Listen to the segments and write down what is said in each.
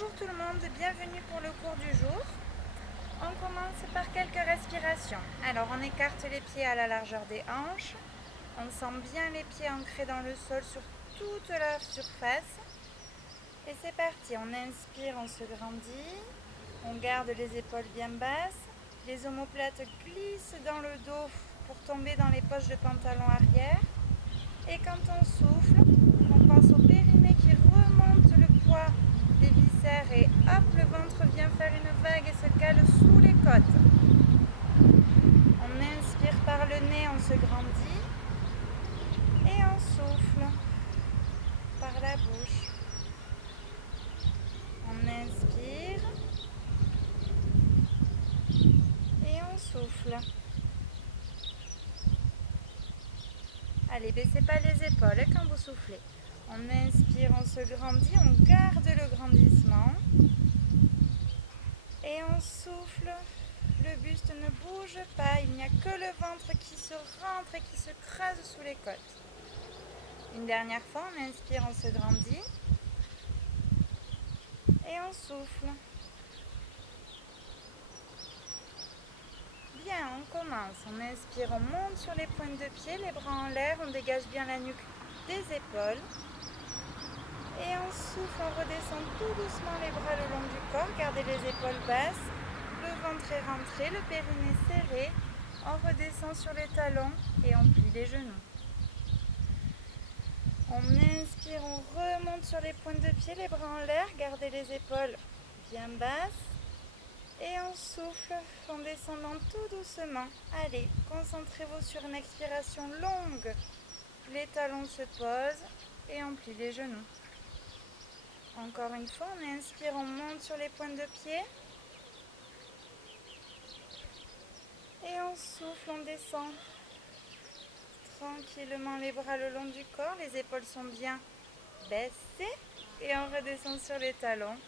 Bonjour tout le monde, bienvenue pour le cours du jour. On commence par quelques respirations. Alors on écarte les pieds à la largeur des hanches. On sent bien les pieds ancrés dans le sol sur toute la surface. Et c'est parti, on inspire, on se grandit. On garde les épaules bien basses. Les omoplates glissent dans le dos pour tomber dans les poches de pantalon arrière. Et quand on souffle, on pense au périnée qui remonte le poids des viscères et hop, le ventre vient faire une vague et se cale sous les côtes. On inspire par le nez, on se grandit et on souffle par la bouche. On inspire et on souffle. Allez, baissez pas les épaules quand vous soufflez. On inspire, on se grandit, on garde le grandissement. Et on souffle, le buste ne bouge pas, il n'y a que le ventre qui se rentre et qui se creuse sous les côtes. Une dernière fois, on inspire, on se grandit. Et on souffle. Bien, on commence. On inspire, on monte sur les pointes de pied, les bras en l'air, on dégage bien la nuque des épaules. Et on souffle, on redescend tout doucement les bras le long du corps, gardez les épaules basses, le ventre est rentré, le périnée serré. On redescend sur les talons et on plie les genoux. On inspire, on remonte sur les pointes de pied, les bras en l'air, gardez les épaules bien basses. Et on souffle en descendant tout doucement. Allez, concentrez-vous sur une expiration longue. Les talons se posent et on plie les genoux. Encore une fois, on inspire, on monte sur les pointes de pied. Et on souffle, on descend tranquillement les bras le long du corps. Les épaules sont bien baissées. Et on redescend sur les talons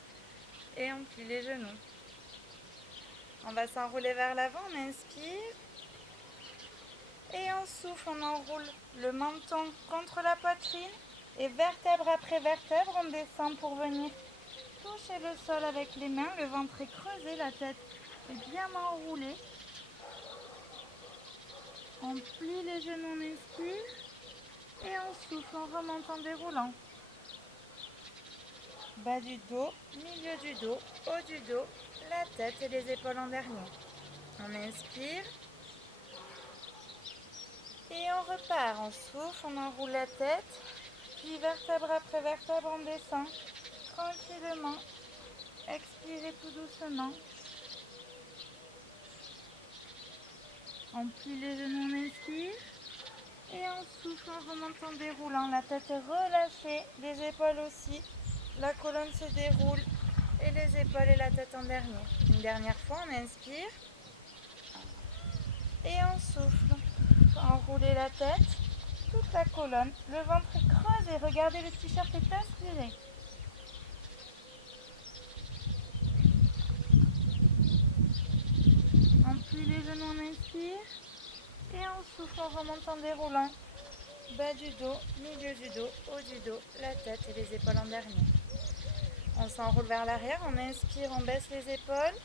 et on plie les genoux. On va s'enrouler vers l'avant, on inspire. Et on souffle, on enroule le menton contre la poitrine. Et vertèbre après vertèbre, on descend pour venir toucher le sol avec les mains. Le ventre est creusé, la tête est bien enroulée. On plie les genoux, on inspire. Et on souffle en remontant, déroulant. Bas du dos, milieu du dos, haut du dos, la tête et les épaules en dernier. On inspire. Et on repart, on souffle, on enroule la tête. Puis vertèbre après vertèbre, on descend tranquillement. Expirez tout doucement. On plie les genoux, on inspire. Et on souffle en remontant, déroulant. La tête est relâchée, les épaules aussi. La colonne se déroule et les épaules et la tête en dernier. Une dernière fois, on inspire. Et on souffle. Enroulez la tête, toute la colonne. Le ventre est creusé. Regardez, le t-shirt est inspiré. On plie les genoux, on inspire. Et on souffle en remontant, déroulant. Bas du dos, milieu du dos, haut du dos, la tête et les épaules en dernier. On s'enroule vers l'arrière, on inspire, on baisse les épaules.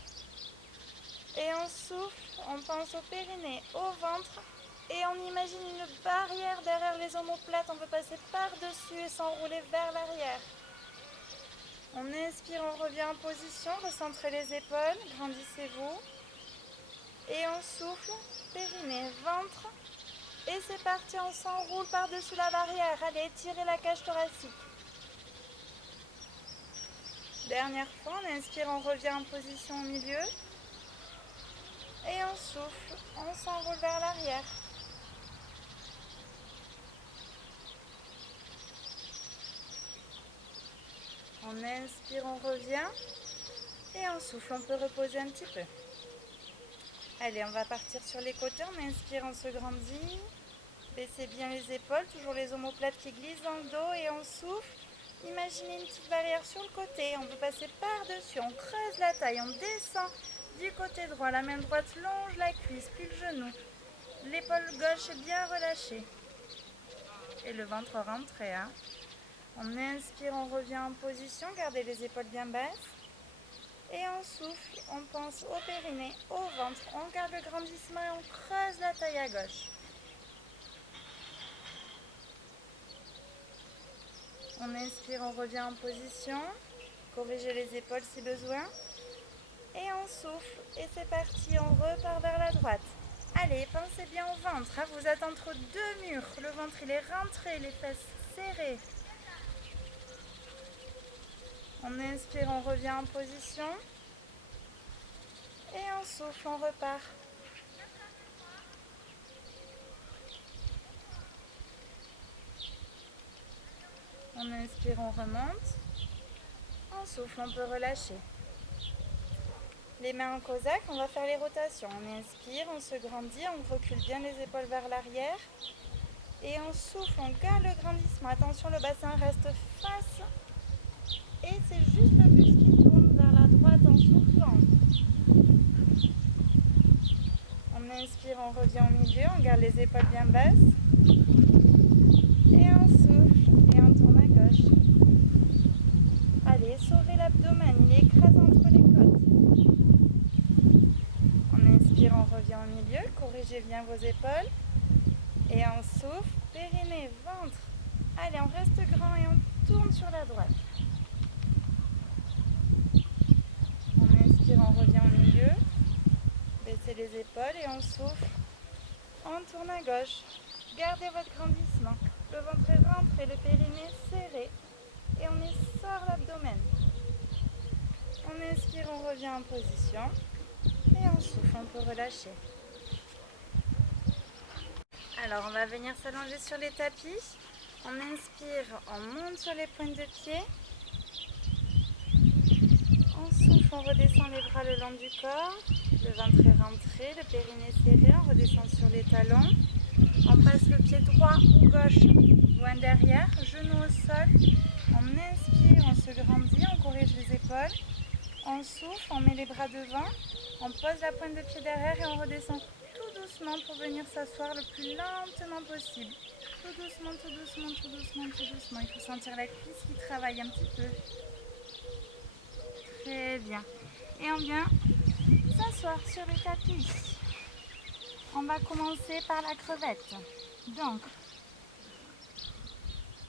Et on souffle, on pense au périnée, au ventre. Et on imagine une barrière derrière les omoplates. On peut passer par-dessus et s'enrouler vers l'arrière. On inspire, on revient en position, recentrez les épaules, grandissez-vous. Et on souffle, périnée, ventre. Et c'est parti, on s'enroule par-dessus la barrière. Allez, étirez la cage thoracique. Dernière fois, on inspire, on revient en position au milieu. Et on souffle, on s'enroule vers l'arrière. On inspire, on revient. Et on souffle, on peut reposer un petit peu. Allez, on va partir sur les côtés. On inspire, on se grandit. Baissez bien les épaules, toujours les omoplates qui glissent dans le dos. Et on souffle. Imaginez une petite barrière sur le côté. On peut passer par-dessus. On creuse la taille, on descend du côté droit. La main droite longe la cuisse, puis le genou. L'épaule gauche est bien relâchée. Et le ventre rentré. On inspire, on revient en position, gardez les épaules bien basses. Et on souffle, on pense au périnée, au ventre, on garde le grandissement et on creuse la taille à gauche. On inspire, on revient en position, corrigez les épaules si besoin. Et on souffle et c'est parti, on repart vers la droite. Allez, pensez bien au ventre, hein. Vous êtes entre deux murs, le ventre il est rentré, les fesses serrées. On inspire, on revient en position. Et on souffle, on repart. On inspire, on remonte. On souffle, on peut relâcher. Les mains en cosaque, on va faire les rotations. On inspire, on se grandit, on recule bien les épaules vers l'arrière. Et on souffle, on garde le grandissement. Attention, le bassin reste face. Et c'est juste le buste qui tourne vers la droite en soufflant. On inspire, on revient au milieu, on garde les épaules bien basses. Et on souffle et on tourne à gauche. Allez, sauvez l'abdomen, il est écrasé entre les côtes. On inspire, on revient au milieu, corrigez bien vos épaules. Et on souffle, périnée, ventre. Allez, on reste grand et on tourne sur la droite. On inspire, on revient au milieu. Baissez les épaules et on souffle. On tourne à gauche. Gardez votre grandissement. Le ventre est rentré, le périnée serré. Et on sort l'abdomen. On inspire, on revient en position. Et on souffle, on peut relâcher. Alors, on va venir s'allonger sur les tapis. On inspire, on monte sur les pointes de pied. On souffle, on redescend les bras le long du corps. Le ventre est rentré, le périnée serré. On redescend sur les talons. On passe le pied droit ou gauche loin derrière, genou au sol. On inspire, on se grandit, on corrige les épaules. On souffle, on met les bras devant. On pose la pointe de pied derrière et on redescend tout doucement pour venir s'asseoir le plus lentement possible. Tout doucement, tout doucement, tout doucement, tout doucement. Il faut sentir la cuisse qui travaille un petit peu. Très bien. Et on vient s'asseoir sur les tapis. On va commencer par la crevette. Donc,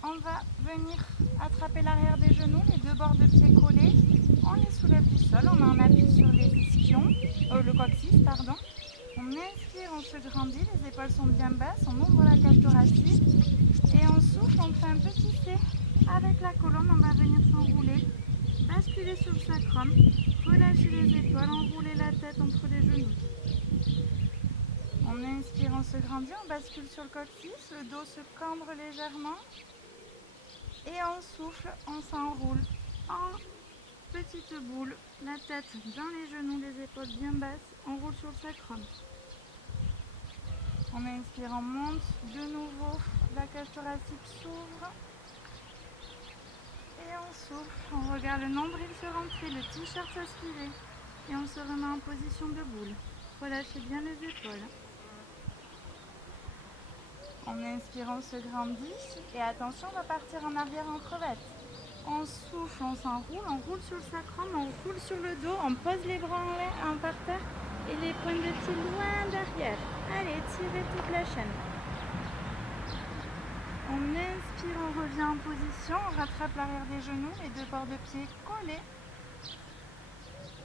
on va venir attraper l'arrière des genoux, les deux bords de pied collés. On les soulève du sol, on met un appui sur les ischions, le coccyx, pardon. On inspire, on se grandit, les épaules sont bien basses, on ouvre la cage thoracique et on souffle, on fait un petit C. Avec la colonne, on va venir s'enrouler, basculer sur le sacrum, relâcher les épaules, enrouler la tête entre les genoux. On inspire, on se grandit, on bascule sur le coccyx, le dos se cambre légèrement. Et on souffle, on s'enroule en petite boule, la tête dans les genoux, les épaules bien basses, on roule sur le sacrum. On inspire, on monte, de nouveau, la cage thoracique s'ouvre. Et on souffle, on regarde le nombril se rentrer, le t-shirt s'aspirer. Et on se remet en position de boule. Relâchez bien les épaules. On inspire, on se grandit. Et attention, on va partir en arrière en crevette. On souffle, on s'enroule, on roule sur le sacrum, on roule sur le dos, on pose les bras en par terre et les pointes de pied loin derrière. Allez, tirez toute la chaîne. On inspire, on revient en position, on rattrape l'arrière des genoux, les deux bords de pied collés.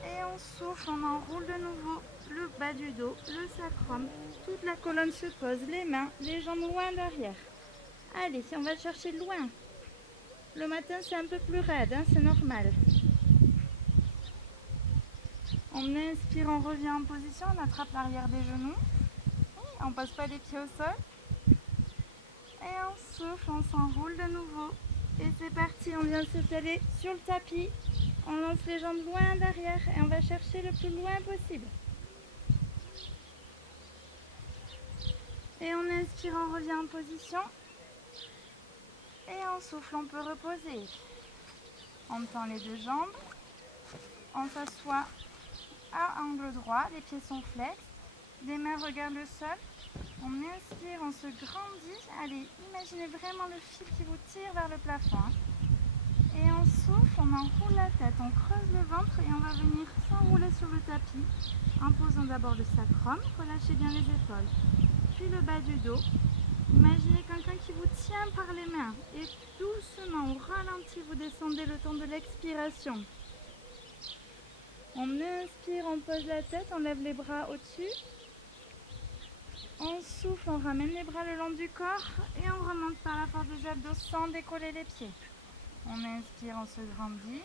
Et on souffle, on enroule de nouveau le bas du dos, le sacrum. Toute la colonne se pose, les mains, les jambes loin derrière. Allez, on va chercher loin. Le matin, c'est un peu plus raide, hein, c'est normal. On inspire, on revient en position, on attrape l'arrière des genoux. On ne pose pas les pieds au sol. Et on souffle, on s'enroule de nouveau. Et c'est parti, on vient s'installer sur le tapis. On lance les jambes loin derrière et on va chercher le plus loin possible. Et on inspire, on revient en position. Et on souffle, on peut reposer. On tend les deux jambes. On s'assoit à angle droit, les pieds sont flex. Les mains regardent le sol. On inspire, on se grandit. Allez, imaginez vraiment le fil qui vous tire vers le plafond. Et on souffle, on enroule la tête, on creuse le ventre et on va venir s'enrouler sur le tapis en posant d'abord le sacrum, relâchez bien les épaules, puis le bas du dos. Imaginez quelqu'un qui vous tient par les mains et doucement, au ralenti, vous descendez le temps de l'expiration. On inspire, on pose la tête, on lève les bras au-dessus. On souffle, on ramène les bras le long du corps et on remonte par la force des abdos sans décoller les pieds. On inspire, on se grandit.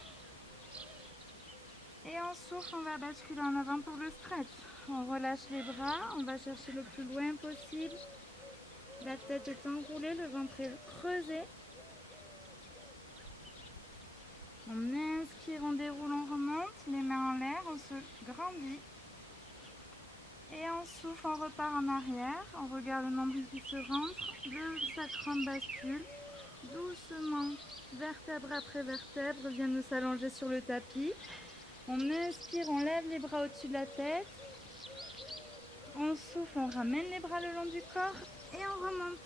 Et on souffle, on va basculer en avant pour le stretch. On relâche les bras, on va chercher le plus loin possible. La tête est enroulée, le ventre est creusé. On inspire, on déroule, on remonte, les mains en l'air, on se grandit. Et on souffle, on repart en arrière, on regarde le nombril qui se rentre, le sacrum bascule. Doucement, vertèbre après vertèbre, vient nous s'allonger sur le tapis. On inspire, on lève les bras au-dessus de la tête. On souffle, on ramène les bras le long du corps et on remonte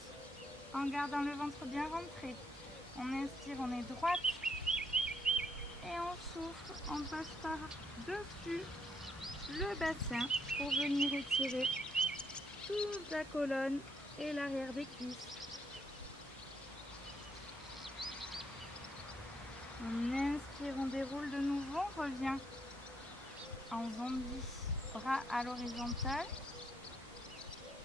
en gardant le ventre bien rentré. On inspire, on est droite et on souffle, on passe par dessus le bassin pour venir étirer toute la colonne et l'arrière des cuisses. On inspire, on déroule de nouveau, on revient en zombie, bras à l'horizontale.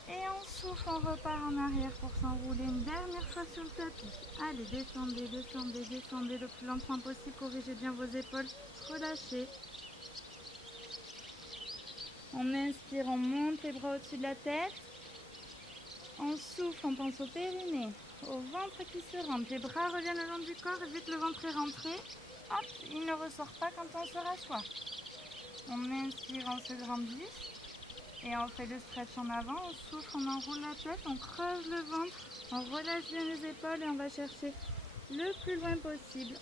Et on souffle, on repart en arrière pour s'enrouler une dernière fois sur le tapis. Allez, descendez, descendez, descendez le plus lentement possible. Corrigez bien vos épaules, relâchez. On inspire, on monte les bras au-dessus de la tête. On souffle, on pense au périnée, au ventre qui se rentre. Les bras reviennent le long du corps et vite le ventre est rentré. Hop, il ne ressort pas quand on se rassoit. On inspire, on se grandit. Et on fait le stretch en avant, on souffle, on enroule la tête, on creuse le ventre, on relâche bien les épaules et on va chercher le plus loin possible.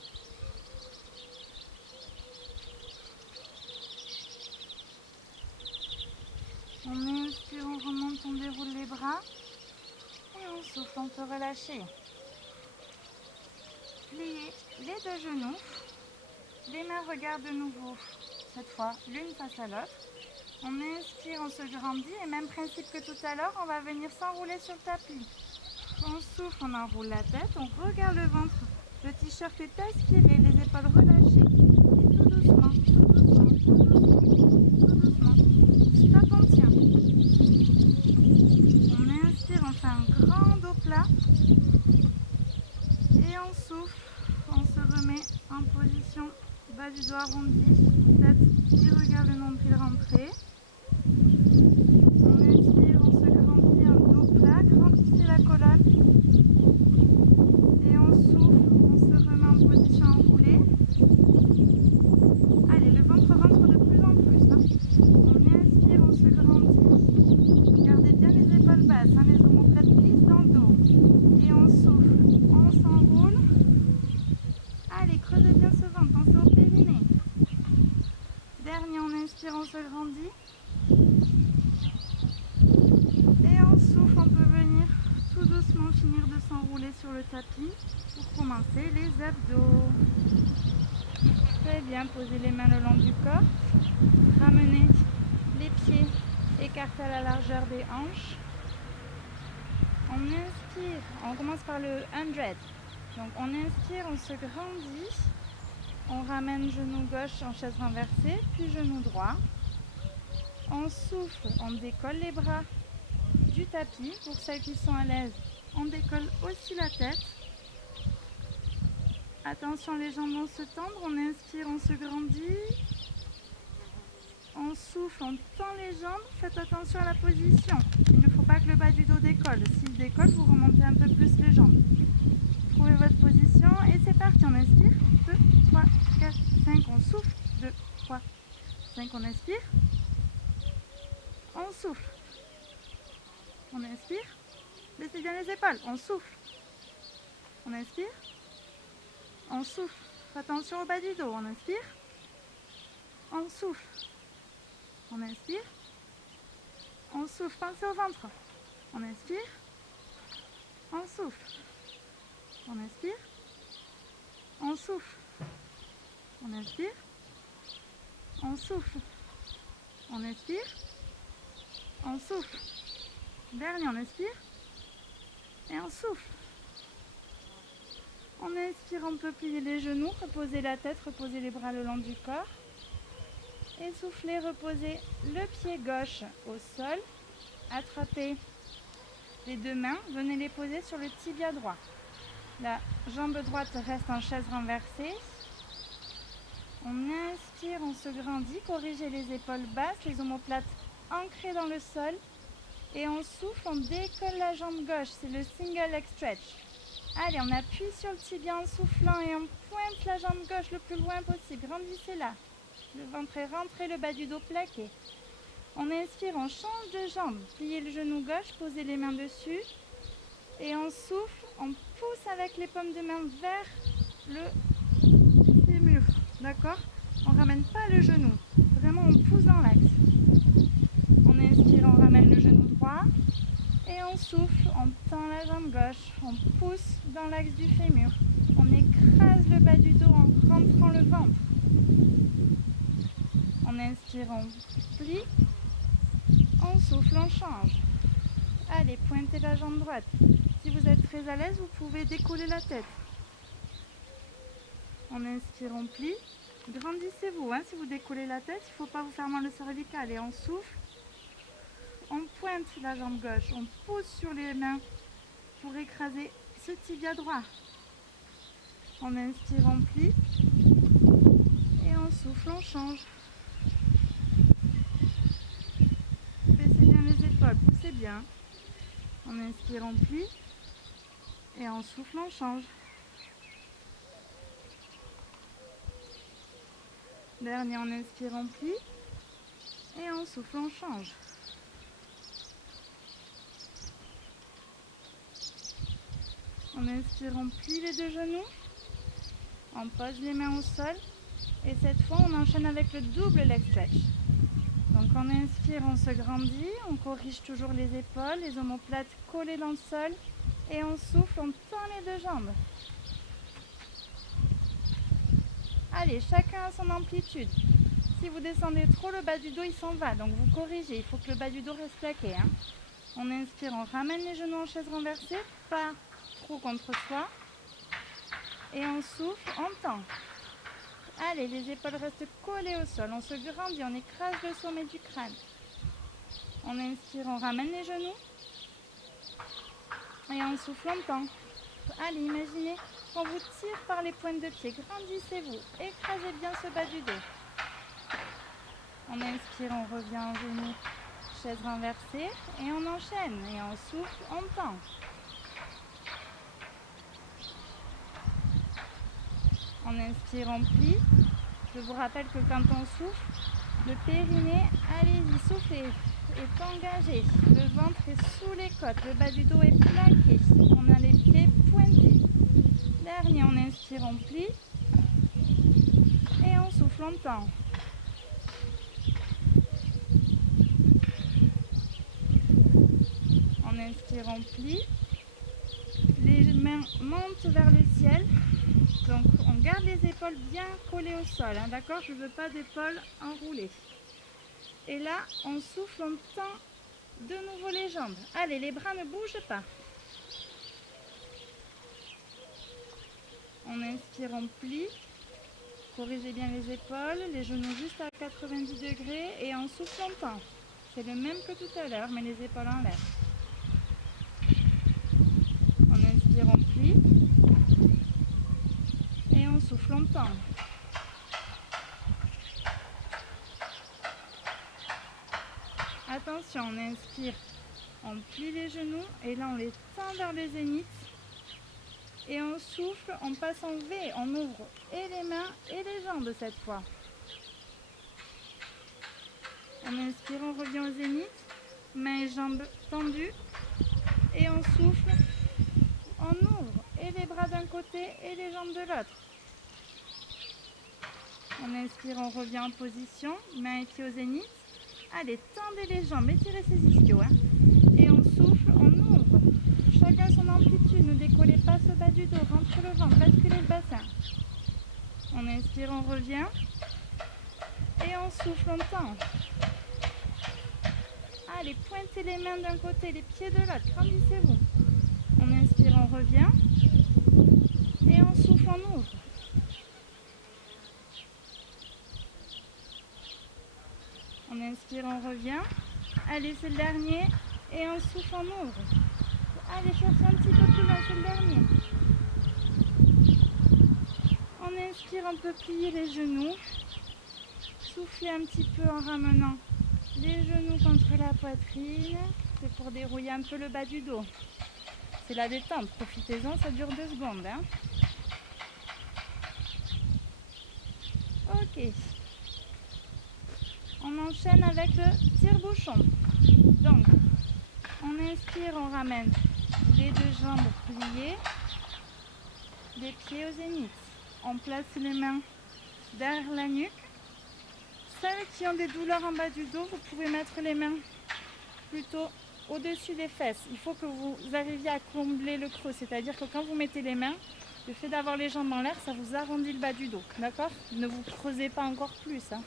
On inspire, on remonte, on déroule les bras et on souffle, on peut relâcher. Pliez les deux genoux, les mains regardent de nouveau, cette fois l'une face à l'autre. On inspire, on se grandit et même principe que tout à l'heure, on va venir s'enrouler sur le tapis. On souffle, on enroule la tête, on regarde le ventre. Le t-shirt est aspiré, les épaules relâchées. Et tout doucement, tout doucement, tout doucement, tout doucement. Stop, on tient. On inspire, on fait un grand dos plat. Et on souffle, on se remet en position bas du dos arrondi. Tête qui regarde le nombril rentrer. On inspire, on se grandit, un dos plat, grandissez la colonne. Et on souffle, on se remet en position enroulée. Allez, le ventre rentre de plus en plus. On inspire, on se grandit. Gardez bien les épaules basses, les omoplates glissent dans le dos. Et on souffle, on s'enroule. Allez, creusez bien ce ventre, pensez au périnée. Dernier, on inspire, on se grandit. Et on souffle, on peut venir tout doucement finir de s'enrouler sur le tapis pour commencer les abdos. Très bien, posez les mains le long du corps. Ramenez les pieds écartés à la largeur des hanches. On inspire, on commence par le 100. Donc on inspire, on se grandit. On ramène genou gauche en chaise renversée, puis genou droit. On souffle, on décolle les bras du tapis. Pour celles qui sont à l'aise, on décolle aussi la tête. Attention, les jambes vont se tendre. On inspire, on se grandit. On souffle, on tend les jambes. Faites attention à la position. Il ne faut pas que le bas du dos décolle. S'il décolle, vous remontez un peu plus les jambes. Trouvez votre position et c'est parti. On inspire. 2, 3, 4, 5. On souffle. 2, 3, 5. On inspire. On souffle. On inspire. Baissez bien les épaules. On souffle. On inspire. On souffle. Attention au bas du dos. On inspire. On souffle. On inspire. On souffle. Pensez au ventre. On inspire. On souffle. On inspire. On souffle. inspire. On souffle. On expire. On souffle. Dernier, on expire. Et on souffle. On inspire, on peut plier les genoux, reposer la tête, reposer les bras le long du corps. Et souffler, reposer le pied gauche au sol. Attrapez les deux mains, venez les poser sur le tibia droit. La jambe droite reste en chaise renversée. On inspire, on se grandit, corrigez les épaules basses, les omoplates ancrées dans le sol. Et on souffle, on décolle la jambe gauche, c'est le single leg stretch. Allez, on appuie sur le tibia en soufflant et on pointe la jambe gauche le plus loin possible. Grandissez-la. Le ventre est rentré, le bas du dos plaqué. On inspire, on change de jambe. Pliez le genou gauche, posez les mains dessus. Et on souffle, on pousse avec les paumes de main vers le fémur. D'accord? On ne ramène pas le genou. Vraiment, on pousse dans l'axe. On inspire, on ramène le genou droit. Et on souffle, on tend la jambe gauche. On pousse dans l'axe du fémur. On écrase le bas du dos en rentrant le ventre. On inspire, on plie. On souffle, on change. Allez, pointez la jambe droite. Si vous êtes très à l'aise, vous pouvez décoller la tête. On inspire, on plie. Grandissez-vous. Si vous décollez la tête, il ne faut pas vous faire mal au cervical. Et on souffle. On pointe la jambe gauche. On pousse sur les mains pour écraser ce tibia droit. On inspire, on plie. Et on souffle, on change. Baissez bien les épaules, poussez bien. On inspire, on plie. Et on souffle, on change. Dernier, on inspire, on plie. Et on souffle, on change. On inspire, on plie les deux genoux. On pose les mains au sol. Et cette fois, on enchaîne avec le double leg stretch. Donc on inspire, on se grandit. On corrige toujours les épaules, les omoplates collées dans le sol. Et on souffle, on tend les deux jambes. Allez, chacun à son amplitude. Si vous descendez trop, le bas du dos, il s'en va. Donc vous corrigez. Il faut que le bas du dos reste plaqué. On inspire, on ramène les genoux en chaise renversée. Pas trop contre soi. Et on souffle, on tend. Allez, les épaules restent collées au sol. On se grandit, on écrase le sommet du crâne. On inspire, on ramène les genoux. Et on souffle, on tend. Allez, imaginez qu'on vous tire par les pointes de pied. Grandissez-vous. Écrasez bien ce bas du dos. On inspire, on revient en genou, chaise renversée. Et on enchaîne. Et on souffle, on tend. On inspire, on plie. Je vous rappelle que quand on souffle, le périnée, allez-y, soufflez, est engagé. Le ventre est sous les côtes, le bas du dos est plaqué. On a les pieds pointés. Dernier, on inspire, on plie. Et on souffle, on tend. On inspire, on plie. Les mains montent vers le ciel. Donc on garde les épaules bien collées au sol, d'accord? Je ne veux pas d'épaules enroulées. Et là, on souffle, on tend de nouveau les jambes. Allez, les bras ne bougent pas. On inspire, on plie. Corrigez bien les épaules, les genoux juste à 90 degrés et on souffle, on tend. C'est le même que tout à l'heure, mais les épaules en l'air. On inspire, on plie. Et on souffle, on tend. Attention, on inspire, on plie les genoux et là on les tend vers le zénith. Et on souffle, on passe en V, on ouvre et les mains et les jambes cette fois. On inspire, on revient au zénith, mains et jambes tendues. Et on souffle, on ouvre et les bras d'un côté et les jambes de l'autre. On inspire, on revient en position, mains et pieds au zénith. Allez, tendez les jambes, étirez ces ischios. Et on souffle, on ouvre. Chacun son amplitude, ne décollez pas ce bas du dos, rentre le ventre, basculez le bassin. On inspire, on revient. Et on souffle, on tend. Allez, pointez les mains d'un côté, les pieds de l'autre. Grandissez-vous. On inspire, on revient. Et on souffle, on ouvre. On inspire, on revient. Allez, c'est le dernier. Et on souffle, on ouvre. Allez, cherchez un petit peu plus loin, c'est le dernier. On inspire, on peut plier les genoux. Soufflez un petit peu en ramenant les genoux contre la poitrine. C'est pour dérouiller un peu le bas du dos. C'est la détente, profitez-en, ça dure 2 secondes. Hein. Ok. On enchaîne avec le tire-bouchon. Donc, on inspire, on ramène les 2 jambes pliées, les pieds au zénith. On place les mains derrière la nuque. Celles qui ont des douleurs en bas du dos, vous pouvez mettre les mains plutôt au-dessus des fesses. Il faut que vous arriviez à combler le creux, c'est-à-dire que quand vous mettez les mains, le fait d'avoir les jambes en l'air, ça vous arrondit le bas du dos, d'accord? Ne vous creusez pas encore plus. Hein.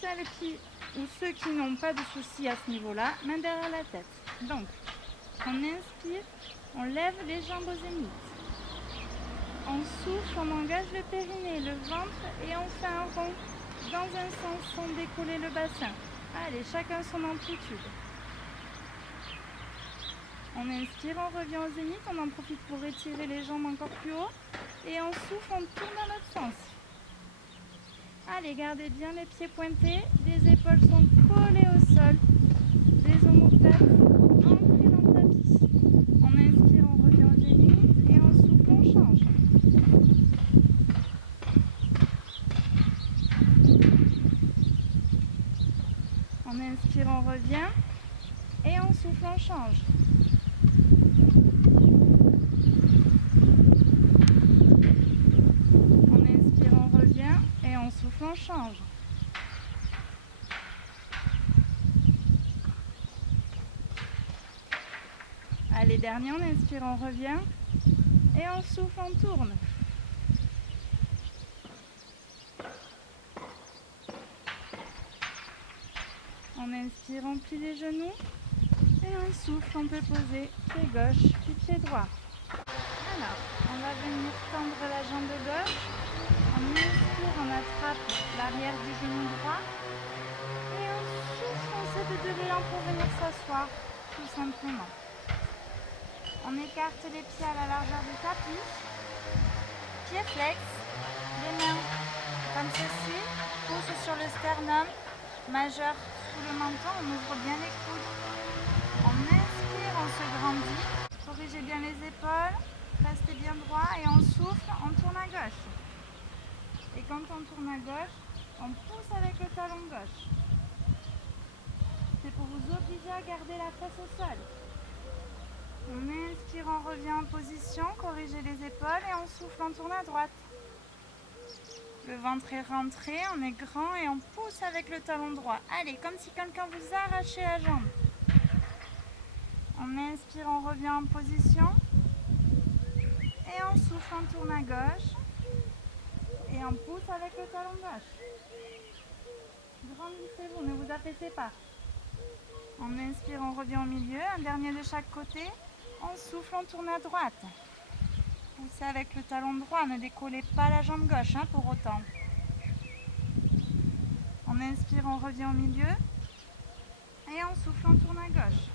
Celles qui ou ceux qui n'ont pas de soucis à ce niveau-là, main derrière la tête. Donc, on inspire, on lève les jambes au zénith. On souffle, on engage le périnée, le ventre et on fait un rond dans un sens sans décoller le bassin. Allez, chacun son amplitude. On inspire, on revient au zénith, on en profite pour étirer les jambes encore plus haut. Et on souffle, on tourne dans l'autre sens. Allez, gardez bien les pieds pointés, les épaules sont collées au sol, les omoplates ancrées dans le tapis. On inspire, on revient au zénith et on souffle, on change. On inspire, on revient et on souffle, on change. On inspire, on revient et on souffle, on change. Allez, dernier, on inspire, on revient et on souffle, on tourne. On inspire, on plie les genoux et on souffle, on peut poser pied gauche puis pied droit. Alors, on va venir tendre la jambe gauche. On inspire, on attrape l'arrière du genou droit et on souffle, on s'aide de l'élan pour venir s'asseoir, tout simplement. On écarte les pieds à la largeur du tapis, pieds flex, les mains comme ceci, pouce sur le sternum, majeur sous le menton, on ouvre bien les coudes. On inspire, on se grandit, corrigez bien les épaules, restez bien droit et on souffle, on tourne à gauche. Et quand on tourne à gauche, on pousse avec le talon gauche. C'est pour vous obliger à garder la fesse au sol. On inspire, on revient en position, corrigez les épaules et on souffle, on tourne à droite. Le ventre est rentré, on est grand et on pousse avec le talon droit. Allez, comme si quelqu'un vous arrachait la jambe. On inspire, on revient en position. Et on souffle, on tourne à gauche. Et on pousse avec le talon gauche. Grandissez-vous, ne vous affaissez pas. On inspire, on revient au milieu. Un dernier de chaque côté. On souffle, on tourne à droite. Poussez avec le talon droit, ne décollez pas la jambe gauche pour autant. On inspire, on revient au milieu. Et on souffle, on tourne à gauche.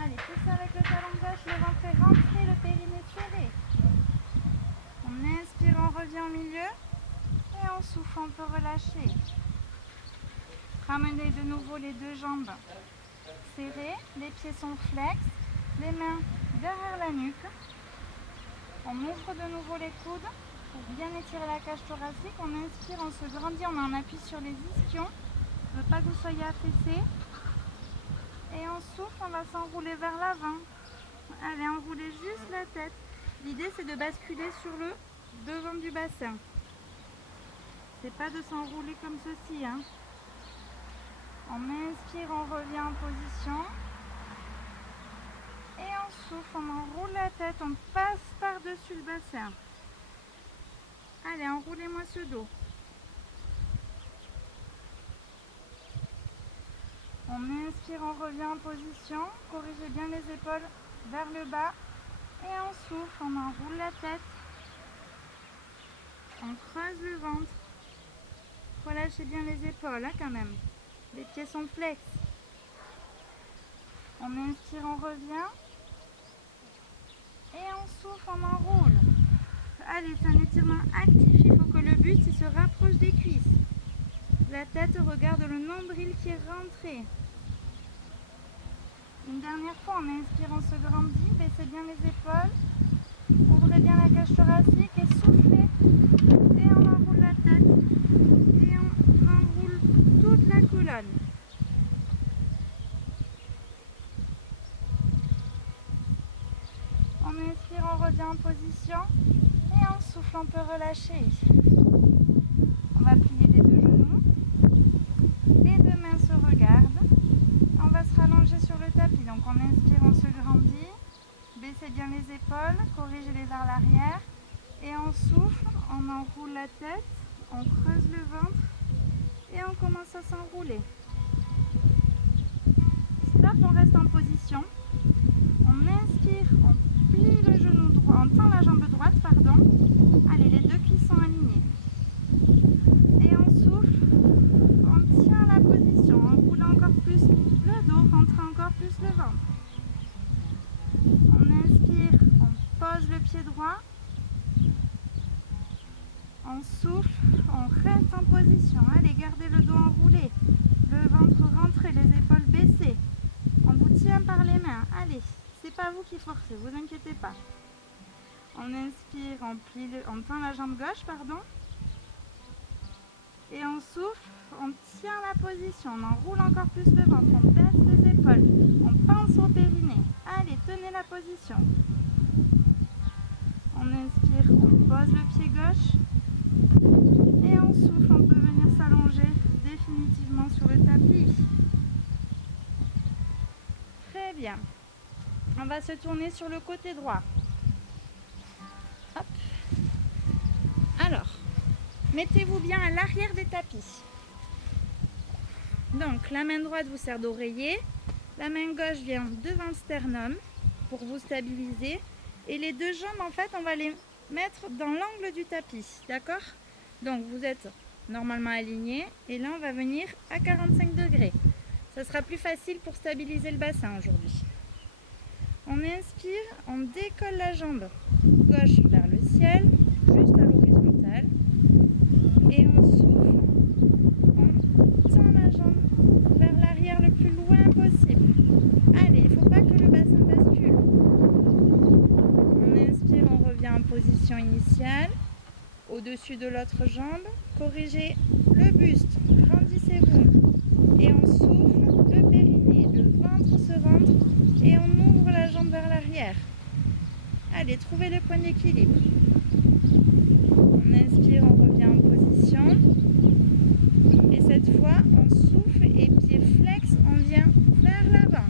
Allez, poussez avec le talon gauche, le ventre est rentré, le périnée serré. On inspire, on revient au milieu. Et on souffle, on peut relâcher. Ramenez de nouveau les 2 jambes serrées, les pieds sont flex, les mains derrière la nuque. On ouvre de nouveau les coudes pour bien étirer la cage thoracique. On inspire, on se grandit, on a un appui sur les ischions. Je ne veux pas que vous soyez affaissés. Et on souffle, on va s'enrouler vers l'avant. Allez, enroulez juste la tête. L'idée, c'est de basculer sur le devant du bassin. C'est pas de s'enrouler comme ceci. On inspire, on revient en position. Et on on souffle, on enroule la tête, on passe par-dessus le bassin. Allez, enroulez-moi ce dos. On inspire, on revient en position. Corrigez bien les épaules vers le bas. Et on souffle, on enroule la tête. On creuse le ventre. Relâchez bien les épaules hein, quand même. Les pieds sont flex. On inspire, on revient. Et on souffle, on enroule. Allez, c'est un étirement actif. Il faut que le buste il se rapproche des cuisses. La tête regarde le nombril qui est rentré. Une dernière fois, on inspire, on se grandit. Baissez bien les épaules. Ouvrez bien la cage thoracique et soufflez. Et on enroule la tête. Et on enroule toute la colonne. On inspire, on revient en position. Et on souffle, on peut relâcher. On va plier les deux genoux. Les deux mains se regardent. On va se rallonger sur le tapis. Donc on inspire, on se grandit. Baissez bien les épaules, corrigez les vers l'arrière. Et on souffle, on enroule la tête, on creuse le ventre. Et on commence à s'enrouler. Stop, on reste en position. On inspire, on plie le genou droit, on tend la jambe droite, pardon. Allez, les deux cuisses sont alignées. Et on souffle, on tient la position, on roule encore plus le dos, rentre encore plus le ventre. On inspire, on pose le pied droit. On souffle, on reste en position. Allez, gardez le dos enroulé, le ventre rentré, les épaules baissées. On vous tient par les mains. Allez, c'est pas vous qui forcez, vous inquiétez pas. On inspire, on tend la jambe gauche, pardon. Et on souffle, on tient la position, on enroule encore plus le ventre, on baisse les épaules, on pense au périnée. Allez, tenez la position. On inspire, on pose le pied gauche. Et on souffle, on peut venir s'allonger définitivement sur le tapis. Très bien. On va se tourner sur le côté droit. Hop. Alors, mettez-vous bien à l'arrière des tapis. Donc, la main droite vous sert d'oreiller. La main gauche vient devant le sternum pour vous stabiliser. Et les deux jambes, en fait, on va les mettre dans l'angle du tapis. D'accord ? Donc, vous êtes normalement aligné. Et là, on va venir à 45 degrés. Ça sera plus facile pour stabiliser le bassin aujourd'hui. On inspire, on décolle la jambe gauche vers le ciel, juste à l'horizontale. Et on souffle, on tend la jambe vers l'arrière le plus loin possible. Allez, il ne faut pas que le bassin bascule. On inspire, on revient en position initiale, au-dessus de l'autre jambe. Corrigez le buste, grandissez-vous. Et on souffle, le périnée, le ventre se rentre et on ouvre la jambe vers l'arrière. Allez, trouvez le point d'équilibre. On inspire, on revient en position. Et cette fois, on souffle et pied flex, on vient vers l'avant.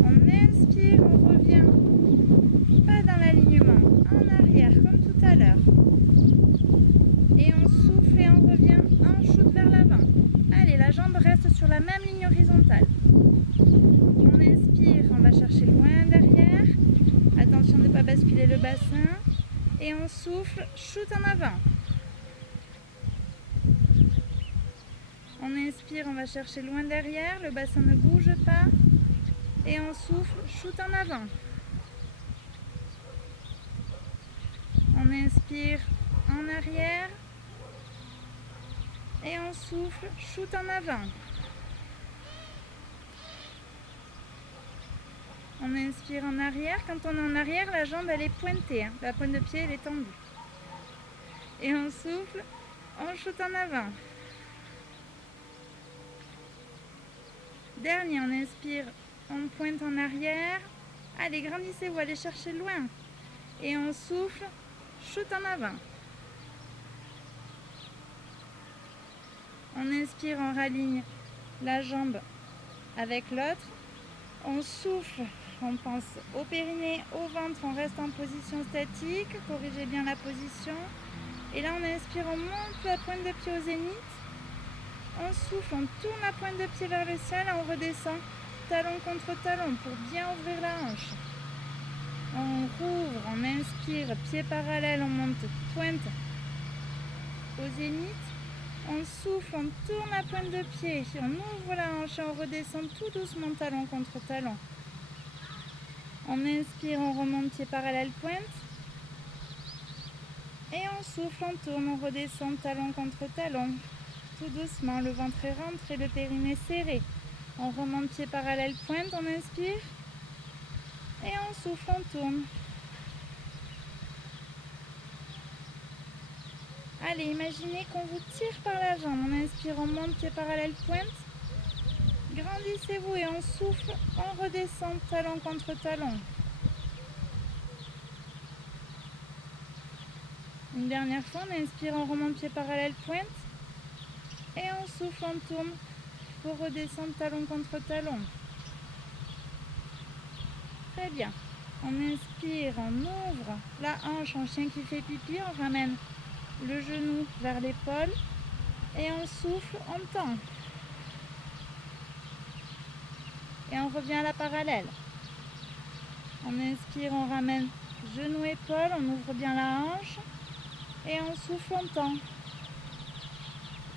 On inspire, on revient pas dans l'alignement, en arrière comme tout à l'heure. Et on souffle et on revient en shoot vers l'avant. Allez, la jambe reste sur la même ligne horizontale. On inspire, on va chercher loin derrière. Attention de ne pas basculer le bassin. Et on souffle, shoot en avant. On inspire, on va chercher loin derrière. Le bassin ne bouge pas. Et on souffle, shoot en avant. On inspire en arrière. Et on souffle, shoot en avant. On inspire en arrière. Quand on est en arrière, la jambe elle est pointée. Hein. La pointe de pied elle est tendue. Et on souffle, on shoot en avant. Dernier, on inspire, on pointe en arrière. Allez, grandissez-vous, allez chercher loin. Et on souffle, shoot en avant. On inspire, on raligne la jambe avec l'autre. On souffle, on pense au périnée, au ventre, on reste en position statique, corrigez bien la position. Et là on inspire, on monte la pointe de pied au zénith. On souffle, on tourne la pointe de pied vers le ciel, on redescend talon contre talon pour bien ouvrir la hanche. On rouvre, on inspire, pied parallèle, on monte pointe au zénith. On souffle, on tourne la pointe de pied, on ouvre la hanche et on redescend tout doucement talon contre talon. On inspire, on remonte pied parallèle pointe. Et on souffle, on tourne, on redescend talon contre talon. Tout doucement, le ventre est rentré, le périnée serré. On remonte pied parallèle pointe, on inspire. Et on souffle, on tourne. Allez, imaginez qu'on vous tire par la jambe. On inspire, on monte pied parallèle pointe. Grandissez-vous et on souffle, on redescend talon contre talon. Une dernière fois, on inspire, on remonte pied parallèle pointe. Et on souffle, on tourne pour redescendre talon contre talon. Très bien. On inspire, on ouvre la hanche en chien qui fait pipi, on ramène le genou vers l'épaule et on souffle, on tend. Et on revient à la parallèle. On inspire, on ramène genou, épaule, on ouvre bien la hanche et on souffle, on tend.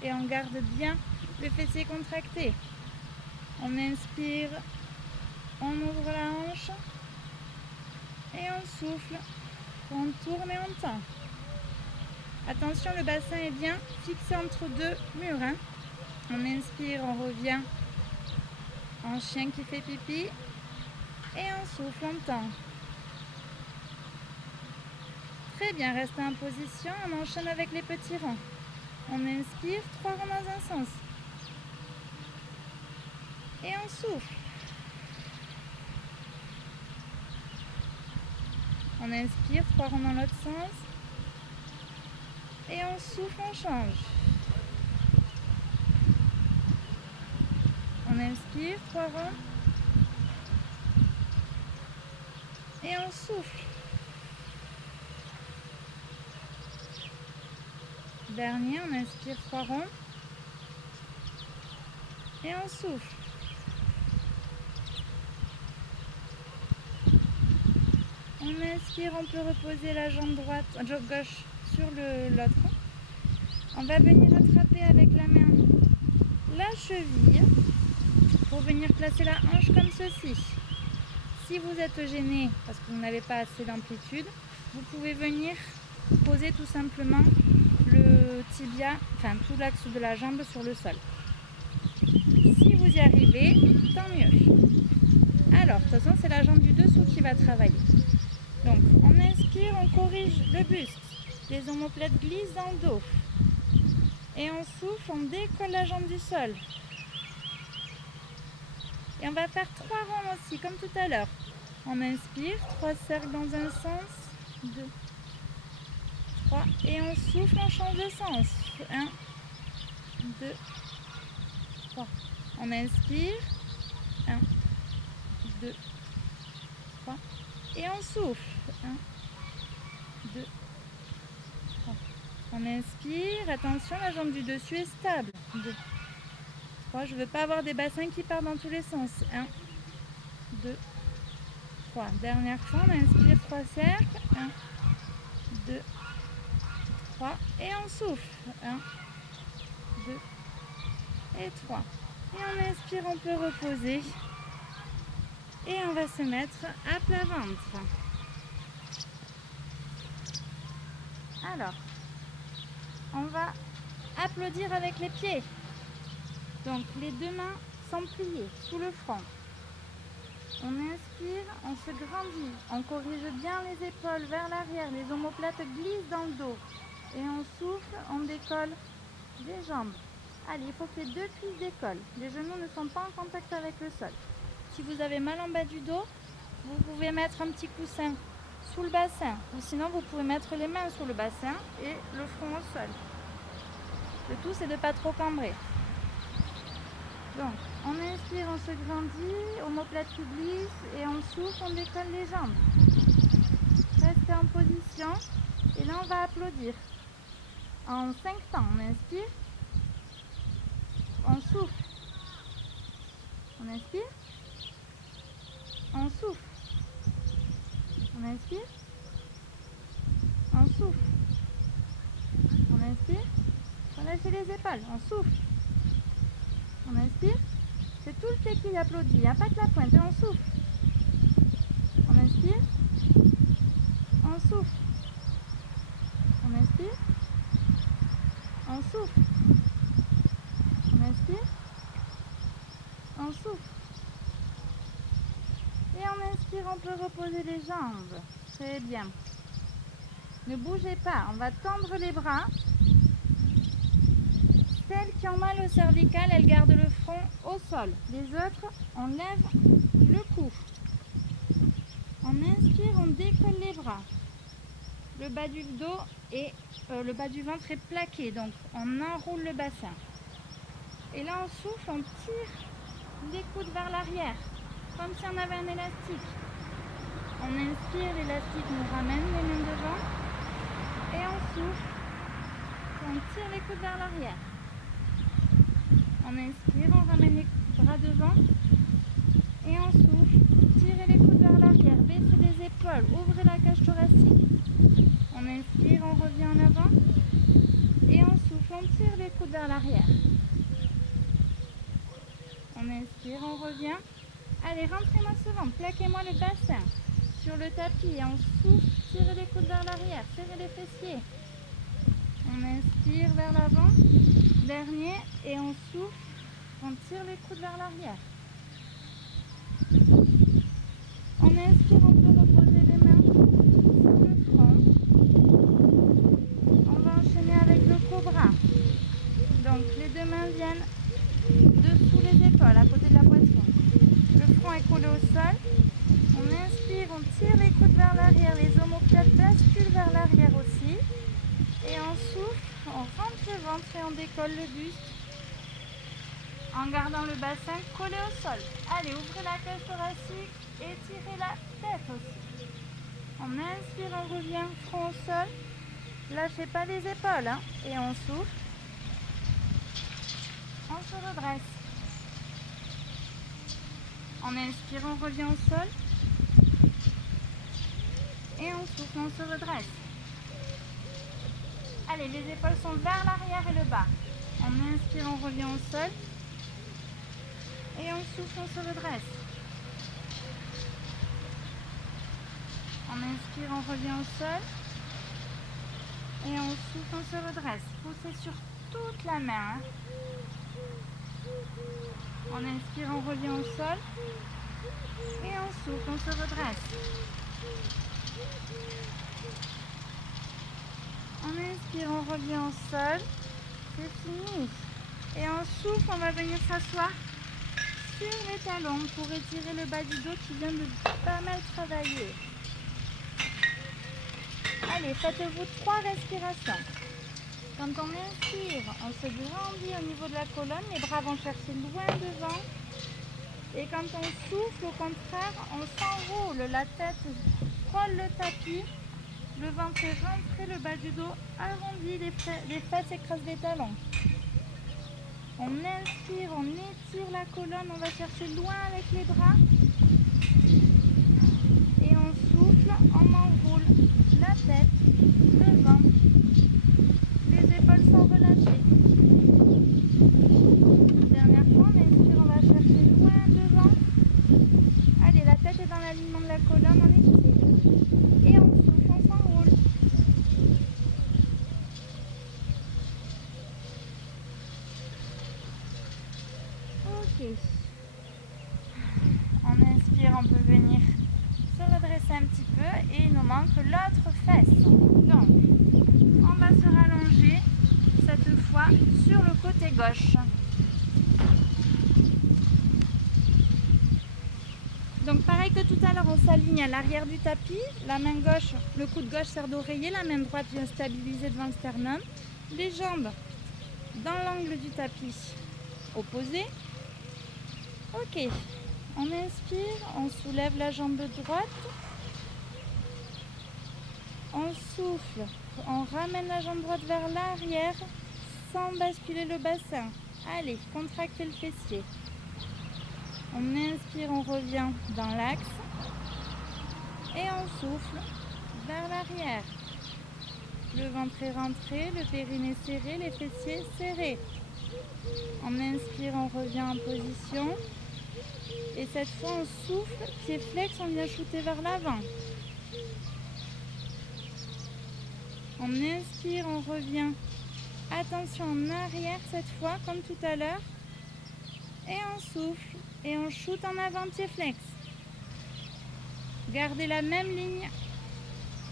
Et on garde bien le fessier contracté. On inspire, on ouvre la hanche et on souffle, on tourne et on tend. Attention, le bassin est bien fixé entre deux murs. On inspire, on revient en chien qui fait pipi et on souffle, on tend. Très bien, restez en position, on enchaîne avec les petits rangs. On inspire, 3 rangs dans un sens. Et on souffle. On inspire, 3 rangs dans l'autre sens. Et on souffle, on change. On inspire, 3 rangs. Et on souffle. Dernier, on inspire 3 ronds. Et on souffle. On inspire, on peut reposer la jambe droite, gauche sur l'autre. On va venir attraper avec la main la cheville pour venir placer la hanche comme ceci. Si vous êtes gêné parce que vous n'avez pas assez d'amplitude, vous pouvez venir poser tout simplement le tibia, enfin tout l'axe de la jambe sur le sol. Si vous y arrivez, tant mieux. Alors, de toute façon, c'est la jambe du dessous qui va travailler. Donc, on inspire, on corrige le buste. Les omoplates glissent dans le dos. Et on souffle, on décolle la jambe du sol. Et on va faire 3 rangs aussi, comme tout à l'heure. On inspire, 3 cercles dans un sens, 2, 3. Et on souffle, on change de sens. 1, 2, 3. On inspire, 1, 2, 3. Et on souffle, 1, 2, 3. On inspire, attention, la jambe du dessus est stable. 2, 3. Je ne veux pas avoir des bassins qui partent dans tous les sens. 1, 2, 3. Dernière fois, on inspire, 3 cercles. 1, 2, 3. Et on souffle. 1, 2 et 3. Et on inspire, on peut reposer. Et on va se mettre à plat ventre. Alors, on va applaudir avec les pieds. Donc, les 2 mains sont pliées sous le front. On inspire, on se grandit. On corrige bien les épaules vers l'arrière. Les omoplates glissent dans le dos. Et on souffle, on décolle les jambes. Allez, il faut que les 2 cuisses décollent. Les genoux ne sont pas en contact avec le sol. Si vous avez mal en bas du dos, vous pouvez mettre un petit coussin sous le bassin. Ou sinon, vous pouvez mettre les mains sur le bassin et le front au sol. Le tout, c'est de ne pas trop cambrer. Donc, on inspire, on se grandit, omoplate qui glisse et on souffle, on décolle les jambes. Restez en position et là on va applaudir. En 5 temps, on inspire, on souffle, on inspire, on souffle, on inspire, on souffle, on inspire, relâchez les épaules, on souffle, on inspire, c'est tout le pied qui applaudit, il n'y a pas que la pointe, et on souffle, on inspire, on souffle, on inspire, on souffle, on inspire, on souffle, et on inspire, on peut reposer les jambes, très bien. Ne bougez pas, on va tendre les bras. Celles qui ont mal au cervical, elles gardent le front au sol. Les autres, on lève le cou. On inspire, on décolle les bras. Le bas du dos et le bas du ventre est plaqué, donc on enroule le bassin. Et là, on souffle, on tire les coudes vers l'arrière, comme si on avait un élastique. On inspire, l'élastique nous ramène les mains devant. Et on souffle, on tire les coudes vers l'arrière. On inspire, on ramène les bras devant. Et on souffle, tirez les coudes vers l'arrière, baissez les épaules, ouvrez la cage thoracique. On inspire, on revient en avant. Et on souffle, on tire les coudes vers l'arrière. On inspire, on revient. Allez, rentrez-moi ce ventre, plaquez-moi le bassin sur le tapis. Et on souffle, tirez les coudes vers l'arrière, serrez les fessiers. On inspire vers l'avant, dernier, et on souffle, on tire les coudes vers l'arrière. On inspire, on peut reposer les mains sur le front. On va enchaîner avec le cobra. Donc les deux mains viennent dessous les épaules, à côté de la poitrine. Le front est collé au sol. On inspire, on tire les coudes vers l'arrière, les omoplates basculent vers l'arrière aussi. Et on souffle, on rentre le ventre et on décolle le buste en gardant le bassin collé au sol. Allez, ouvrez la cage thoracique et tirez la tête aussi. On inspire, on revient, front au sol. Lâchez pas les épaules, hein, et on souffle. On se redresse. On inspire, on revient au sol. Et on souffle, on se redresse. Allez, les épaules sont vers l'arrière et le bas. On inspire, on revient au sol. Et on souffle, on se redresse. On inspire, on revient au sol. Et on souffle, on se redresse. Poussez sur toute la main. Hein. On inspire, on revient au sol. Et on souffle, on se redresse. On inspire, on revient au sol. C'est fini. Et on souffle, on va venir s'asseoir sur les talons pour étirer le bas du dos qui vient de pas mal travailler. Allez, faites-vous 3 respirations. Quand on inspire, on se grandit au niveau de la colonne, les bras vont chercher loin devant. Et quand on souffle, au contraire, on s'enroule, la tête frôle le tapis, le ventre est rentré, le bas du dos arrondi, les fesses écrasent les talons. On inspire, on étire la colonne, on va chercher loin avec les bras. Et on souffle, on enroule la tête, le ventre. Les épaules sont relâchées. Dernière fois, on inspire, on va chercher loin devant. Allez, la tête est dans l'alignement de la colonne, on étire. Et on souffle, on s'enroule. Ok. On inspire, on peut venir se redresser un petit peu et il nous manque l'autre fesse. Donc, on va se rallonger cette fois sur le côté gauche. Donc pareil que tout à l'heure, on s'aligne à l'arrière du tapis. La main gauche, le coude gauche sert d'oreiller, la main droite vient stabiliser devant le sternum. Les jambes dans l'angle du tapis opposé. Ok, on inspire, on soulève la jambe droite. On souffle, on ramène la jambe droite vers l'arrière sans basculer le bassin. Allez, contractez le fessier. On inspire, on revient dans l'axe. Et on souffle vers l'arrière. Le ventre est rentré, le périnée serré, les fessiers serrés. On inspire, on revient en position. Et cette fois, on souffle, pied flex, on vient shooter vers l'avant. On inspire, on revient. Attention en arrière cette fois, comme tout à l'heure. Et on souffle et on shoot en avant, pied flex. Gardez la même ligne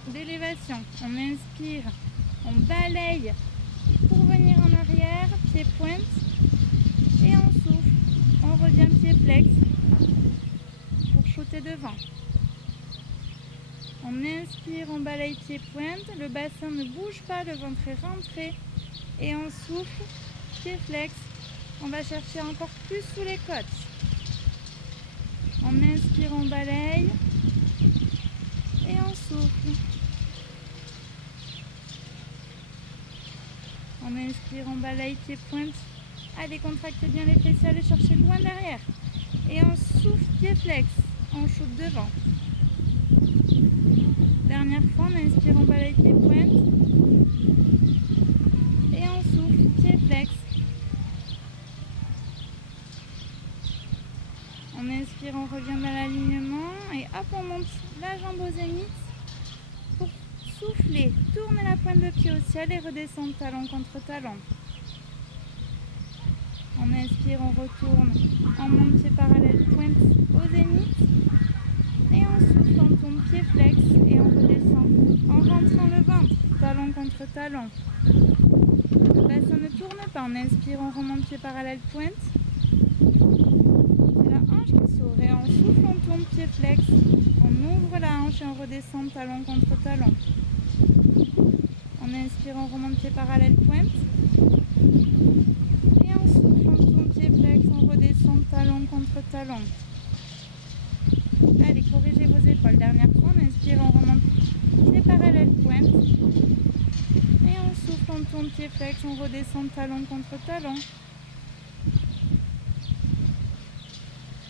d'élévation. On inspire, on balaye pour venir en arrière, pied pointe. Et on souffle, on revient pied flex pour shooter devant. On inspire, on balaye pied pointe, le bassin ne bouge pas, le ventre est rentré. Et on souffle, pied flex. On va chercher encore plus sous les côtes. On inspire, on balaye. Et on souffle. On inspire, on balaye, pied pointe. Allez, contractez bien les fessiers, allez chercher loin derrière. Et on souffle, pied flex. On shoot devant. Dernière fois, on inspire, on balaye, pied pointe. Et on souffle, pied flex. On inspire, on revient dans l'alignement. Et hop, on monte la jambe au zénith. Pour souffler, tournez la pointe de pied au ciel et redescendre talon contre talon. On inspire, on retourne, on monte pied parallèle, pointe au zénith. Et on souffle, on tourne pied flex et on redescend en rentrant le ventre, talon contre talon. Le bassin ne tourne pas, on inspire, on remonte pied parallèle, pointe. C'est la hanche qui s'ouvre et on souffle, on tourne pied flex. On ouvre la hanche et on redescend talon contre talon. On inspire, on remonte pied parallèle, pointe. Et on souffle, on tourne pied flex, on redescend talon contre talon. Allez, corrigez vos épaules. Dernière fois, on inspire, on remonte pied parallèle, pointe. Et on souffle, on tourne pied flex, on redescend talon contre talon.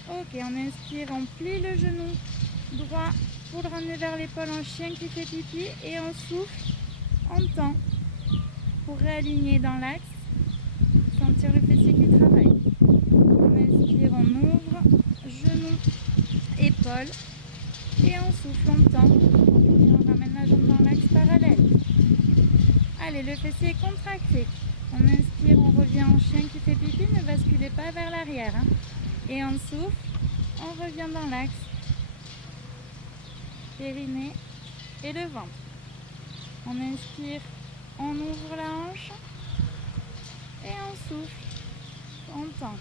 Ok, on inspire, on plie le genou droit pour le ramener vers l'épaule en chien qui fait pipi. Et on souffle, on tend pour réaligner dans l'axe, sentir le fessier qui travaille. On inspire, on ouvre, genou, épaule. Et on souffle, on tend. Et on ramène la jambe dans l'axe parallèle. Allez, le fessier est contracté. On inspire, on revient en chien qui fait pipi. Ne basculez pas vers l'arrière. Et on souffle, on revient dans l'axe. Périnée et le ventre. On inspire, on ouvre la hanche. Et on souffle, on tend.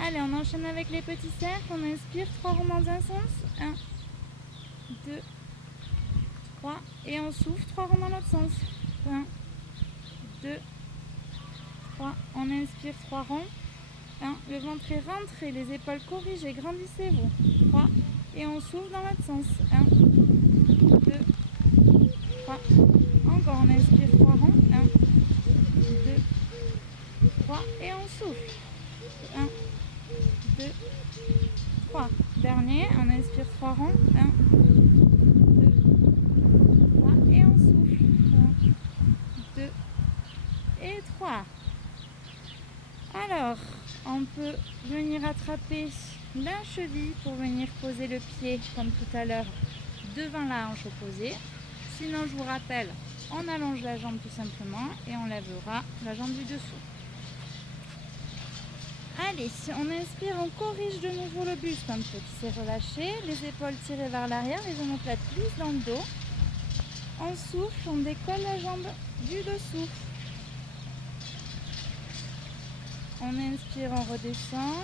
Allez, on enchaîne avec les petits cercles. On inspire, 3 ronds dans un sens. 1, 2, 3. Et on souffle, 3 ronds dans l'autre sens. 1, 2, 3. On inspire, 3 ronds. 1. Le ventre est rentré, les épaules corrigées. Grandissez-vous. 3. Et on souffle dans l'autre sens. 1, 2, 3. Encore, on inspire, 3 ronds. 1, 2, 3. Et on souffle. 1, 2, 3. Dernier, on inspire 3 ronds. 1, 2, 3. Et on souffle. 1, 2 et 3. Alors, on peut venir attraper la cheville pour venir poser le pied, comme tout à l'heure, devant la hanche opposée. Sinon, je vous rappelle, on allonge la jambe tout simplement et on lèvera la jambe du dessous. Allez, si on inspire, on corrige de nouveau le buste un peu qui s'est relâché. Les épaules tirées vers l'arrière, les omoplates plus dans le dos. On souffle, on décolle la jambe du dessous. On inspire, on redescend.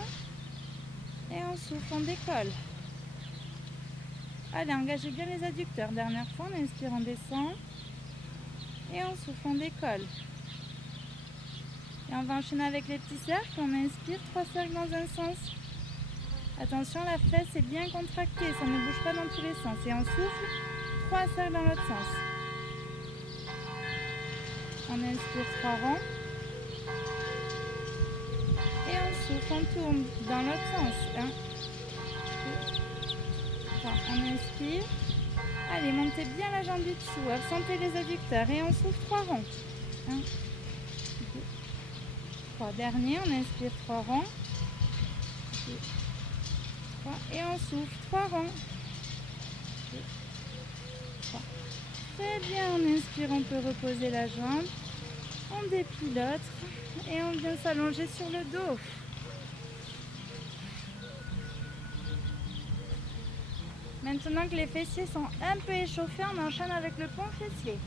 Et on souffle, on décolle. Allez, engagez bien les adducteurs. Dernière fois, on inspire, on descend. Et on souffle, on décolle. Et on va enchaîner avec les petits cercles. On inspire, 3 cercles dans un sens. Attention, la fesse est bien contractée, ça ne bouge pas dans tous les sens. Et on souffle, 3 cercles dans l'autre sens. On inspire 3 ronds. Et on souffle, on tourne dans l'autre sens. 1, 2, 3. On inspire. Allez, montez bien la jambe du dessous. Absentez les adducteurs. Et on souffle 3 ronds. 1, 2, 3. Dernier, on inspire 3 ronds. 2, 3. Et on souffle 3 ronds. 2, 3. Très bien, on inspire, on peut reposer la jambe. On déplie l'autre. Et on vient s'allonger sur le dos. Maintenant que les fessiers sont un peu échauffés, on enchaîne avec le pont fessier.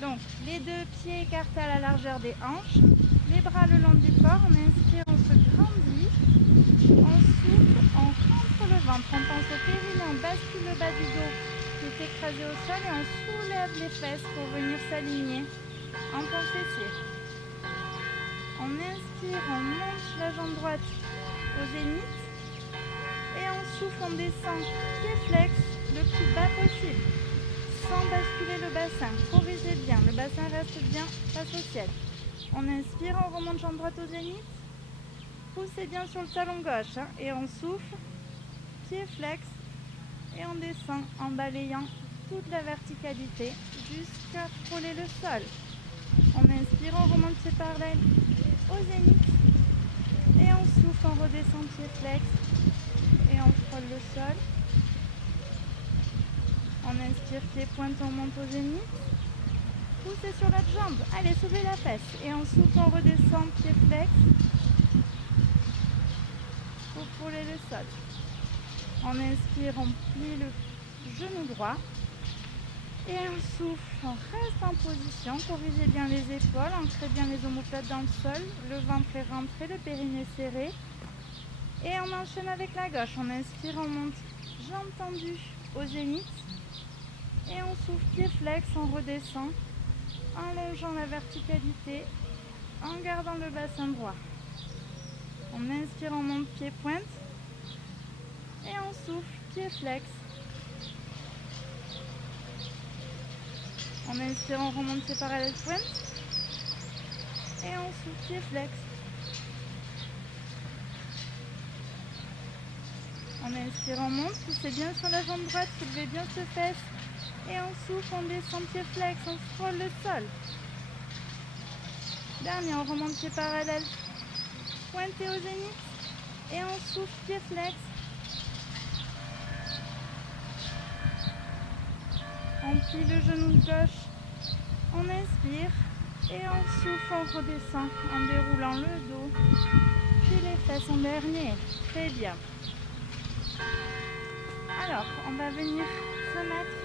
Donc, les 2 pieds écartés à la largeur des hanches, les bras le long du corps, on inspire, on se grandit, on souffle, on rentre le ventre, on pense au périnée, on bascule le bas du dos qui est écrasé au sol et on soulève les fesses pour venir s'aligner en pont fessier. On inspire, on monte la jambe droite au zénith et on souffle, on descend, pied flex, le plus bas possible, sans basculer le bassin. Corrigez bien, le bassin reste bien face au ciel. On inspire, on remonte jambe droite au zénith, poussez bien sur le talon gauche et on souffle, pied flex et on descend en balayant toute la verticalité jusqu'à frôler le sol. On inspire, on remonte pied parallèle au zénith et on souffle, on redescend pied flex et on frôle le sol. On inspire, pied pointe, on monte au zénith. Poussez sur l'autre jambe. Allez, soulevez la fesse. Et on souffle, on redescend, pied flex. Pour frôler le sol. On inspire, on plie le genou droit. Et on souffle, on reste en position. Corrigez bien les épaules, ancrez bien les omoplates dans le sol. Le ventre est rentré, le périnée serré. Et on enchaîne avec la gauche. On inspire, on monte, jambes tendues au zénith. Et on souffle, pied flex, on redescend, en longeant la verticalité, en gardant le bassin droit. On inspire, on monte, pied pointe. Et on souffle, pied flex. On inspire, on remonte, pied parallèle, pointe. Et on souffle, pied flex. On inspire, on monte, poussez bien sur la jambe droite, soulevez bien ce fesse. Et on souffle, on descend, pied flex, on frôle le sol. Dernier, on remonte pied parallèle, pointé au zénith. Et on souffle, pied flex. On plie le genou gauche, on inspire. Et on souffle, on redescend en déroulant le dos. Puis les fesses en dernier. Très bien. Alors, on va venir se mettre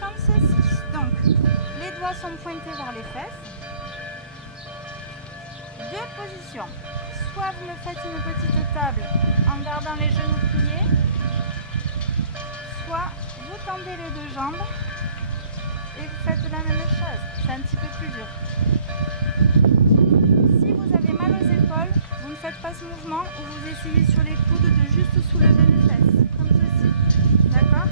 comme ceci. Donc, les doigts sont pointés vers les fesses. 2 positions. Soit vous me faites une petite table en gardant les genoux pliés, soit vous tendez les 2 jambes et vous faites la même chose. C'est un petit peu plus dur. Si vous avez mal aux épaules, vous ne faites pas ce mouvement ou vous essayez sur les coudes de juste soulever les fesses, comme ceci. D'accord ?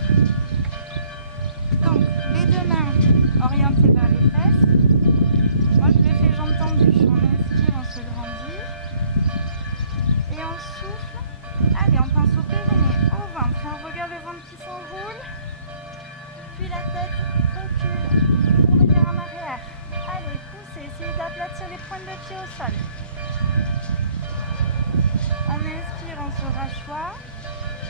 Donc, les 2 mains orientées vers les fesses. Moi, je le fais jambes tendues. On inspire, on se grandit. Et on souffle. Allez, on pense au périnée, au ventre. Et on regarde le ventre qui s'enroule. Puis la tête recule pour venir en arrière. Allez, poussez. Essayez d'aplatir les pointes de pied au sol. On inspire, on se rassoit.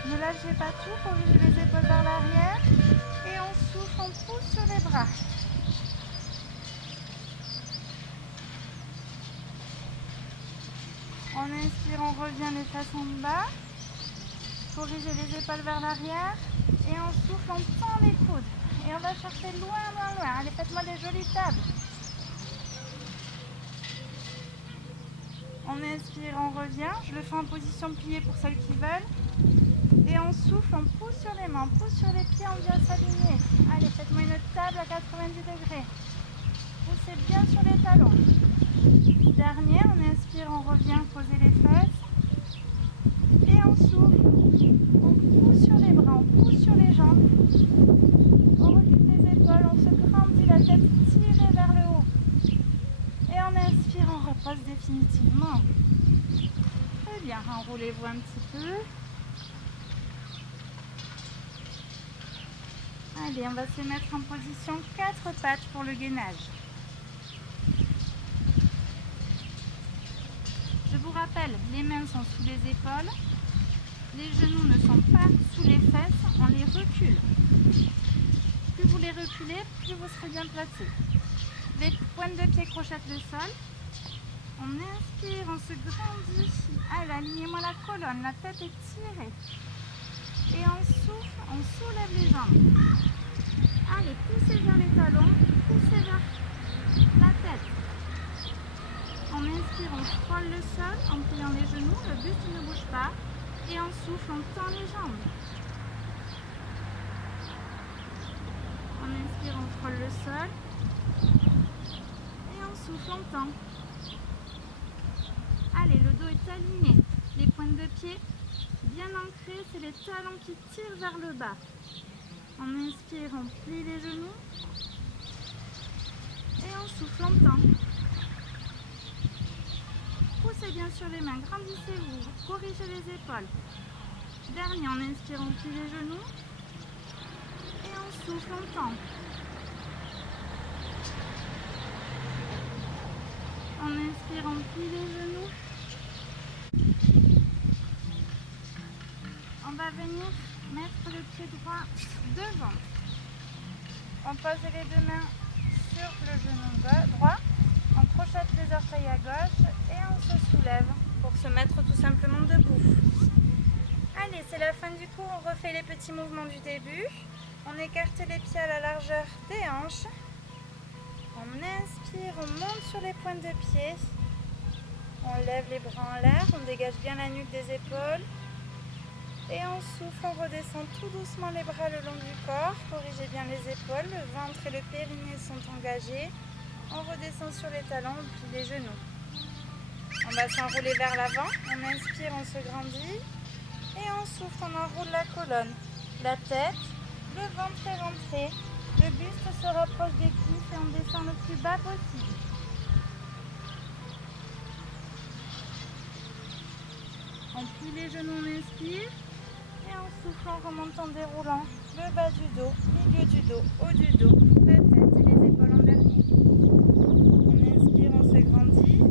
Ne lâchez pas tout, corrigez les épaules vers l'arrière. Et on souffle, on pousse sur les bras. On inspire, on revient les fesses en bas. Corrigez les épaules vers l'arrière. Et on souffle, on tend les coudes. Et on va chercher loin, loin, loin. Allez, faites-moi des jolies tables. On inspire, on revient. Je le fais en position pliée pour celles qui veulent. Et on souffle, on pousse sur les mains, on pousse sur les pieds, on vient s'aligner. Allez, faites-moi une table à 90 degrés. Poussez bien sur les talons. Dernier, on inspire, on revient poser les fesses. Et on souffle. On pousse sur les bras, on pousse sur les jambes. On recule les épaules, on se grandit la tête tirée vers le haut. Et on inspire, on repose définitivement. Très bien, enroulez-vous un petit peu. Allez, on va se mettre en position 4 pattes pour le gainage. Je vous rappelle, les mains sont sous les épaules, les genoux ne sont pas sous les fesses, on les recule. Plus vous les reculez, plus vous serez bien placé. Les pointes de pied crochettent le sol. On inspire, on se grandit. Allez, alignez-moi la colonne, la tête est tirée. Et on souffle, on soulève les jambes. Allez, poussez vers les talons, poussez vers la tête. On inspire, on frôle le sol en pliant les genoux, le buste ne bouge pas. Et on souffle, on tend les jambes. On inspire, on frôle le sol. Et on souffle, on tend. Allez, le dos est aligné. Les pointes de pied bien ancrées, c'est les talons qui tirent vers le bas. On inspire, on plie les genoux. Et on souffle, on tend. Poussez bien sur les mains, grandissez-vous, corrigez les épaules. Dernier, on inspire, on plie les genoux. Et on souffle, on tend. On inspire, on plie les genoux. On va venir mettre le pied droit devant. On pose les deux mains sur le genou droit. On crochette les orteils à gauche et on se soulève pour se mettre tout simplement debout. Allez, c'est la fin du cours. On refait les petits mouvements du début. On écarte les pieds à la largeur des hanches. On inspire, on monte sur les pointes de pied. On lève les bras en l'air, on dégage bien la nuque des épaules. Et on souffle, on redescend tout doucement les bras le long du corps. Corrigez bien les épaules, le ventre et le périnée sont engagés. On redescend sur les talons, on plie les genoux. On va s'enrouler vers l'avant. On inspire, on se grandit. Et on souffle, on enroule la colonne. La tête, le ventre est rentré. Le buste se rapproche des cuisses et on descend le plus bas possible. On plie les genoux, on inspire. Et en soufflant, on remonte en déroulant le bas du dos, milieu du dos, haut du dos, la tête et les épaules en dernier. On inspire, on se grandit.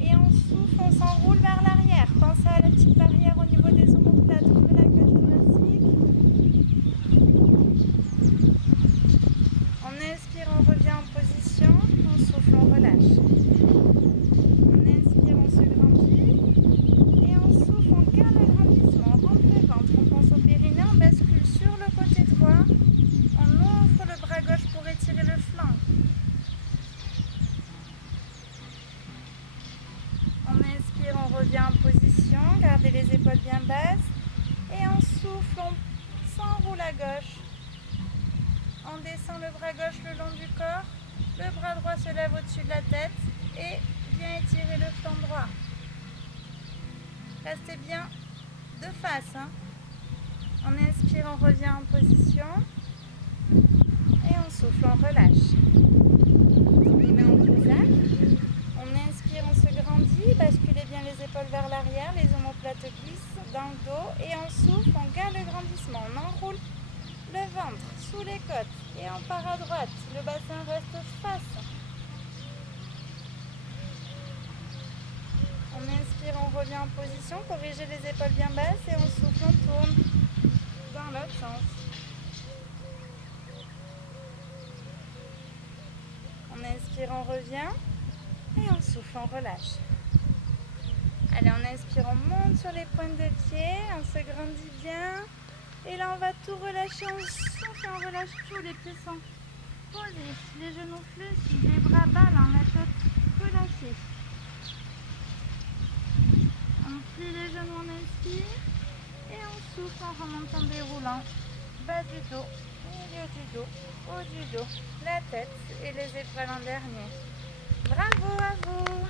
Et on souffle, on s'enroule vers l'arrière. Pensez à la petite barrière au niveau des omoplates, ouvrez la cage thoracique. On inspire, on revient en position. On souffle, on relâche. On inspire, on se grandit. Et on souffle, on garde le grandissement. On rentre le ventre, on pense au périnée, on bascule sur le côté droit. On ouvre le bras gauche pour étirer le flanc. On inspire, on revient en position. Gardez les épaules bien basses. Et on souffle, on s'enroule à gauche. On descend le bras gauche le long du corps. Le bras droit se lève au-dessus de la tête. Et bien étirer le flanc droit. Restez bien de face. On inspire, on revient en position. Et on souffle, on relâche. Les mains au cousac. On inspire, on se grandit. Basculez bien les épaules vers l'arrière. Les omoplates glissent dans le dos. Et on souffle, on garde le grandissement. On enroule le ventre sous les côtes. Et on part à droite. Le bassin reste face. On inspire, on revient en position, corrigez les épaules bien basses et on souffle, on tourne dans l'autre sens. On inspire, on revient et on souffle, on relâche. Allez, on inspire, on monte sur les pointes de pied, on se grandit bien. Et là, on va tout relâcher, on souffle et on relâche tout. Les pieds sont posés, les genoux fléchis, les bras ballants, la tête relâchée. On plie les genoux, on inspire et on souffle en remontant, déroulant, bas du dos, milieu du dos, haut du dos, la tête et les épaules en dernier. Bravo à vous.